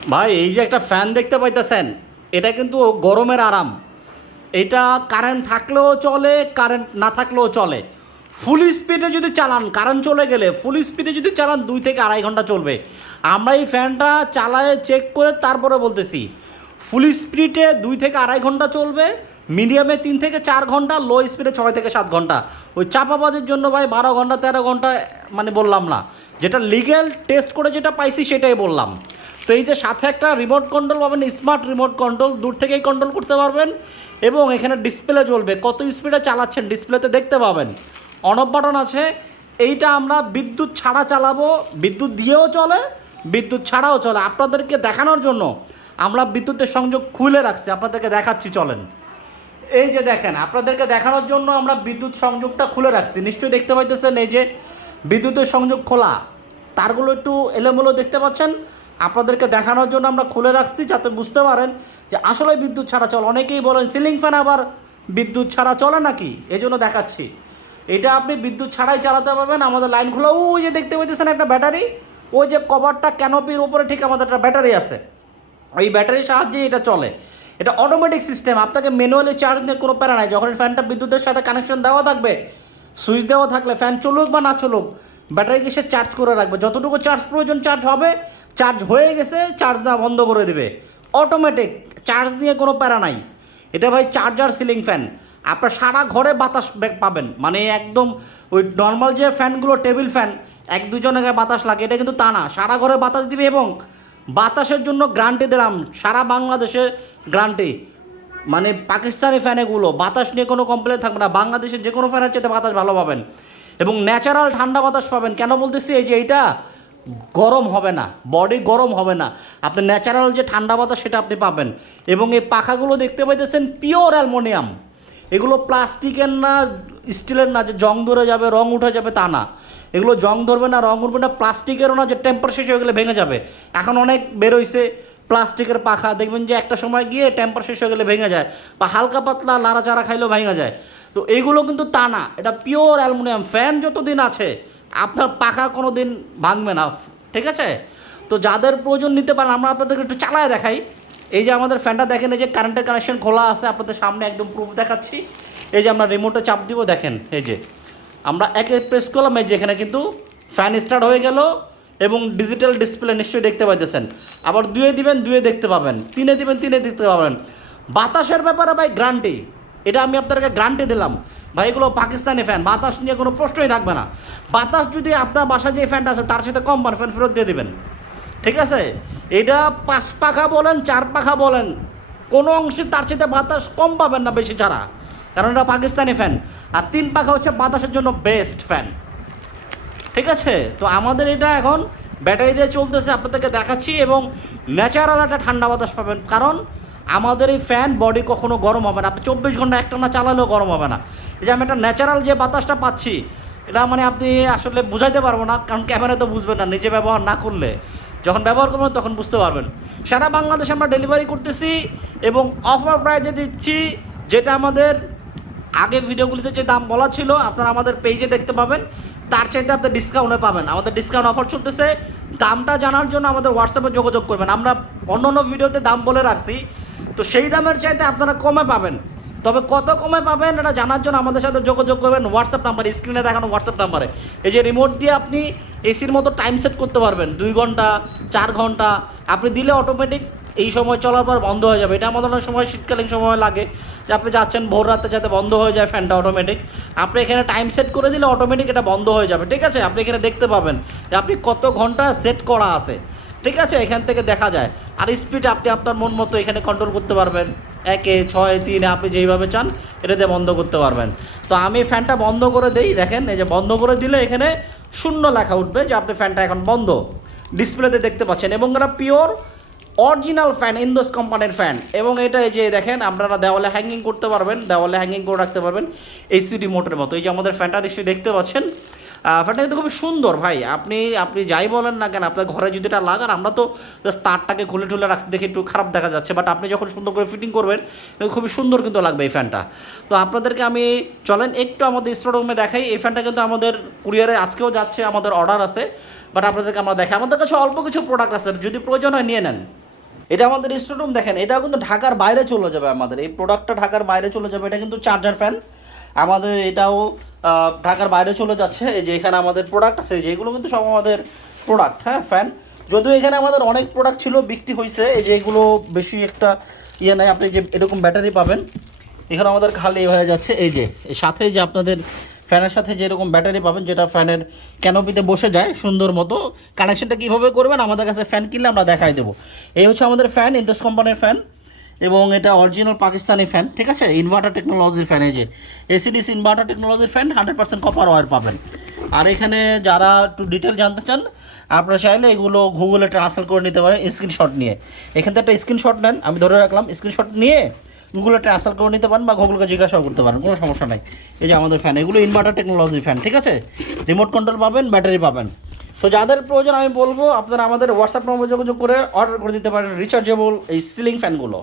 ভাই এই যে একটা ফ্যান দেখতে পাইতেছেন, এটা কিন্তু গরমের আরাম। এটা কারেন্ট থাকলেও চলে, কারেন্ট না থাকলেও চলে। ফুল স্পিডে যদি চালান, কারেন্ট চলে গেলে ফুল স্পিডে যদি চালান 2 থেকে আড়াই ঘন্টা চলবে। আমরা এই ফ্যানটা চালায় চেক করে তারপরে বলতেছি ফুল স্পিডে 2 থেকে আড়াই ঘন্টা চলবে, মিডিয়ামে 3 থেকে 4 ঘন্টা, লো স্পিডে 6 থেকে 7 ঘন্টা। ওই চাপাবাজির জন্য ভাই 12 ঘন্টা 13 ঘন্টা মানে বললাম না, যেটা লিগ্যাল টেস্ট করে যেটা পাইছি সেটাই বললাম। তো এই যে সাথে একটা রিমোট কন্ট্রোল পাবেন, স্মার্ট রিমোট কন্ট্রোল, দূর থেকেই কন্ট্রোল করতে পারবেন। এবং এখানে ডিসপ্লে জ্বলবে, কত স্পিডে চালাচ্ছেন ডিসপ্লেতে দেখতে পাবেন। অন অফ বাটন আছে। এইটা আমরা বিদ্যুৎ ছাড়া চালাবো, বিদ্যুৎ দিয়েও চলে, বিদ্যুৎ ছাড়াও চলে। আপনাদেরকে দেখানোর জন্য আমরা বিদ্যুতের সংযোগ খুলে রাখছি, আপনাদেরকে দেখাচ্ছি, চলেন। এই যে দেখেন, আপনাদেরকে দেখানোর জন্য আমরা বিদ্যুৎ সংযোগটা খুলে রাখছি, নিশ্চয়ই দেখতে পাইতেছেন। এই যে বিদ্যুতের সংযোগ খোলা, তারগুলো একটু এলোমেলো দেখতে পাচ্ছেন। আপনাদেরকে দেখানোর জন্য আমরা খুলে রাখছি যাতে বুঝতে পারেন যে আসলে বিদ্যুৎ ছাড়া চলে। অনেকেই বলেন সিলিং ফ্যান আবার বিদ্যুৎ ছাড়া চলে নাকি, এই জন্য দেখাচ্ছি। এটা আপনি বিদ্যুৎ ছাড়াই চালাতে পারবেন। আমাদের লাইন খোলা, ওই যে দেখতে পাইতেছেন একটা ব্যাটারি, ওই যে কভারটা ক্যানোপির উপরে ঠিক আমাদের একটা ব্যাটারি আছে, এই ব্যাটারির সাহায্যে এটা চলে। এটা অটোমেটিক সিস্টেম, আপনাকে ম্যানুয়ালি চার্জ নিয়ে কোনো প্যারা নাই। যখন ফ্যানটা বিদ্যুতের সাথে কানেকশন দেওয়া থাকবে, সুইচ দেওয়া থাকলে ফ্যান চলুক বা না চলুক, ব্যাটারিকে সে চার্জ করে রাখবে। যতটুকু চার্জ প্রয়োজন চার্জ হবে, চার্জ হয়ে গেছে চার্জ দেওয়া বন্ধ করে দেবে। অটোমেটিক চার্জ নিয়ে কোনো প্যারা নাই। এটা ভাই চার্জার সিলিং ফ্যান। আপনার সারা ঘরে বাতাস পাবেন, মানে একদম ওই নর্মাল যে ফ্যানগুলো টেবিল ফ্যান 1-2 জনের বাতাস লাগে, এটা কিন্তু তা না, সারা ঘরে বাতাস দিবে। এবং বাতাসের জন্য গ্যারান্টি দিলাম, সারা বাংলাদেশের গ্যারান্টি। মানে পাকিস্তানি ফ্যান এগুলো, বাতাস নিয়ে কোনো কমপ্লেন থাকবে না। বাংলাদেশের যে কোনো ফ্যানের চেয়ে বাতাস ভালো পাবেন এবং ন্যাচারাল ঠান্ডা বাতাস পাবেন। কেন বলতেছি, এই যে এইটা গরম হবে না, বডি গরম হবে না, আপনি ন্যাচারাল যে ঠান্ডা বাতাস সেটা আপনি পাবেন। এবং এই পাখাগুলো দেখতে পাইতেছেন পিওর অ্যালুমিনিয়াম, এগুলো প্লাস্টিকের না, স্টিলের না যে জং ধরে যাবে, রং উঠে যাবে তা না। এগুলো জং ধরবে না, রং উঠবে না, প্লাস্টিকেরও না যে টেম্পার শেষ হয়ে গেলে ভেঙে যাবে। এখন অনেক বেরোইছে প্লাস্টিকের পাখা, দেখবেন যে একটা সময় গিয়ে টেম্পার শেষ হয়ে গেলে ভেঙে যায়, বা হালকা পাতলা লাড়াচাড়া খাইলেও ভেঙে যায়। তো এইগুলো কিন্তু তা না, এটা পিওর অ্যালুমিনিয়াম। ফ্যান যতদিন আছে আপনার পাখা কোনো দিন ভাঙবে না, ঠিক আছে? তো যাদের প্রয়োজন নিতে পারেন, আমরা আপনাদেরকে একটু চালায় দেখাই। এই যে আমাদের ফ্যানটা দেখেন, এই যে কারেন্টের কানেকশন খোলা আছে, আপনাদের সামনে একদম প্রুফ দেখাচ্ছি। এই যে আমরা রিমোটে চাপ দিব, দেখেন এই যে আমরা একে প্রেস করলাম, এই যে এখানে কিন্তু ফ্যান স্টার্ট হয়ে গেল। এবং ডিজিটাল ডিসপ্লে নিশ্চয়ই দেখতে পাইতেছেন। আবার 2-এ দিবেন 2-এ দেখতে পাবেন, 3-এ দিবেন 3-এ দেখতে পাবেন। বাতাসের ব্যাপারে ভাই গ্যারান্টি, এটা আমি আপনাদেরকে গ্যারান্টি দিলাম। ভাই এগুলো পাকিস্তানি ফ্যান, বাতাস নিয়ে কোনো প্রশ্নই থাকবে না। বাতাস যদি আপনার বাসায় যে ফ্যানটা আছে তার সাথে কম পান, ফ্যান ফেরত দিয়ে দেবেন, ঠিক আছে? এটা 5 পাখা বলেন 4 পাখা বলেন, কোনো অংশে তার সাথে বাতাস কম পাবেন না বেশি ছাড়া, কারণ এটা পাকিস্তানি ফ্যান। আর 3 পাখা হচ্ছে বাতাসের জন্য বেস্ট ফ্যান, ঠিক আছে? তো আমাদের এটা এখন ব্যাটারি দিয়ে চলতেছে, আপনাদেরকে দেখাচ্ছি। এবং ন্যাচারাল একটা ঠান্ডা বাতাস পাবেন, কারণ আমাদের এই ফ্যান বডি কখনো গরম হবে না। আপনি 24 ঘন্টা একটানা চালালেও গরম হবে না। এই যে আমি একটা ন্যাচারাল যে বাতাসটা পাচ্ছি, এটা মানে আপনি আসলে বুঝাইতে পারবো না, কারণ ক্যামেরা তো বুঝবেন না, নিজে ব্যবহার না করলে। যখন ব্যবহার করবেন তখন বুঝতে পারবেন। সারা বাংলাদেশে আমরা ডেলিভারি করতেছি এবং অফার প্রাইজে দিচ্ছি, যেটা আমাদের আগে ভিডিওগুলিতে যে দাম বলা ছিল আপনারা আমাদের পেজে দেখতে পাবেন, তার চাইতে আপনি ডিসকাউন্টে পাবেন। আমাদের ডিসকাউন্ট অফার চলতেছে। দামটা জানার জন্য আমাদের হোয়াটসঅ্যাপে যোগাযোগ করবেন। আমরা অন্য অন্য ভিডিওতে দাম বলে রাখছি, তো সেই দামের চাইতে আপনারা কমে পাবেন। তবে কত কমে পাবেন এটা জানার জন্য আমাদের সাথে যোগাযোগ করবেন হোয়াটসঅ্যাপ নাম্বারে, স্ক্রিনে দেখানো হোয়াটসঅ্যাপ নাম্বারে। এই যে রিমোট দিয়ে আপনি এসির মতো টাইম সেট করতে পারবেন, 2 ঘন্টা 4 ঘন্টা আপনি দিলে অটোমেটিক এই সময় চলার পর বন্ধ হয়ে যাবে। এটা আমাদের অনেক সময় শীতকালীন সময় লাগে যে আপনি যাচ্ছেন ভোর রাতে, যাতে বন্ধ হয়ে যায় ফ্যানটা অটোমেটিক। আপনি এখানে টাইম সেট করে দিলে অটোমেটিক এটা বন্ধ হয়ে যাবে, ঠিক আছে? আপনি এখানে দেখতে পাবেন যে আপনি কত ঘন্টা সেট করা আছে, ঠিক আছে? এখান থেকে দেখা যায়। আর স্পিড আপনি আপনার মন মতো এখানে কন্ট্রোল করতে পারবেন, 1-এ 6-এ 3-এ আপনি যেইভাবে চান এটা দিয়ে বন্ধ করতে পারবেন। তো আমি ফ্যানটা বন্ধ করে দেই, দেখেন এই যে বন্ধ করে দিলে এখানে 0 লেখা উঠবে যে আপনি ফ্যানটা এখন বন্ধ, ডিসপ্লেতে দেখতে পাচ্ছেন। এবং এটা পিওর অরিজিনাল ফ্যান, ইন্দোস কোম্পানির ফ্যান। এবং এটা এই যে দেখেন আপনারা দেওয়ালে হ্যাঙ্গিং করতে পারবেন, দেওয়ালে হ্যাঙ্গিং করে রাখতে পারবেন এসি রিমোটের মতো। এই যে আমাদের ফ্যানটা নিশ্চয়ই দেখতে পাচ্ছেন, ফ্যানটা কিন্তু খুবই সুন্দর ভাই। আপনি যাই বলেন না কেন, আপনার ঘরে যদি এটা লাগান, আমরা তো জাস্ট তারটাকে খুলে ঠুলে রাখছি দেখে একটু খারাপ দেখা যাচ্ছে, বাট আপনি যখন সুন্দর করে ফিটিং করবেন খুবই সুন্দর কিন্তু লাগবে এই ফ্যানটা। তো আপনাদেরকে আমি চলেন একটু আমাদের স্টোর রুমে দেখাই। এই ফ্যানটা কিন্তু আমাদের কুরিয়ারে আজকেও যাচ্ছে, আমাদের অর্ডার আছে, বাট আপনাদেরকে আমরা দেখাই। আমাদের কাছে অল্প কিছু প্রোডাক্ট আছে, যদি প্রয়োজন হয় নিয়ে নেন। এটা আমাদের স্টোরুম দেখেন, এটা কিন্তু ঢাকার বাইরে চলে যাবে, আমাদের এই প্রোডাক্টটা ঢাকার বাইরে চলে যাবে। এটা কিন্তু চার্জার ফ্যান, আমাদের এটাও ঢাকার বাইরে চলে যাচ্ছে। এই যে এখানে আমাদের প্রোডাক্ট আছে, যেগুলো কিন্তু সব আমাদের প্রোডাক্ট, হ্যাঁ ফ্যান। যদিও এখানে আমাদের অনেক প্রোডাক্ট ছিল, বিক্রি হয়েছে। এই যে এগুলো বেশি একটা ইয়ে নাই, আপনি যে এরকম ব্যাটারি পাবেন, এখানে আমাদের খালি হয়ে যাচ্ছে। এই যে এর সাথে যে আপনাদের ফ্যানের সাথে যেরকম ব্যাটারি পাবেন, যেটা ফ্যানের ক্যানোপিতে বসে যায় সুন্দর মতো। কানেকশনটা কীভাবে করবেন আমাদের কাছে ফ্যান কিনলে আমরা দেখাই দেবো। এই হচ্ছে আমাদের ফ্যান, ইন্টাস কোম্পানির ফ্যান, এবং এটা অরিজিনাল পাকিস্তানি ফ্যান, ঠিক আছে, ইনভার্টার টেকনোলজির ফ্যান। এই যে এসিডিসি ইনভার্টার টেকনোলজির ফ্যান, 100% কপার ওয়্যার পাবেন। আর এখানে যারা একটু ডিটেল জানতে চান, আপনারা চাইলে এগুলো গুগলে ট্রান্সফার করে নিতে পারেন স্ক্রিনশট নিয়ে। এখান থেকে একটা স্ক্রিনশট নেন, আমি ধরে রাখলাম, স্ক্রিনশট নিয়ে গুগলে ট্রান্সফার করে নিতে পারেন বা গুগলকে জিজ্ঞাসাও করতে পারেন, কোনো সমস্যা নাই। এই যে আমাদের ফ্যান, এগুলো ইনভার্টার টেকনোলজি ফ্যান, ঠিক আছে, রিমোট কন্ট্রোল পাবেন, ব্যাটারি পাবেন। তো যাদের প্রয়োজন আমি বলবো আপনারা আমাদের হোয়াটসঅ্যাপ নম্বর যোগাযোগ করে অর্ডার করে দিতে পারেন রিচার্জেবল এই সিলিং ফ্যানগুলো।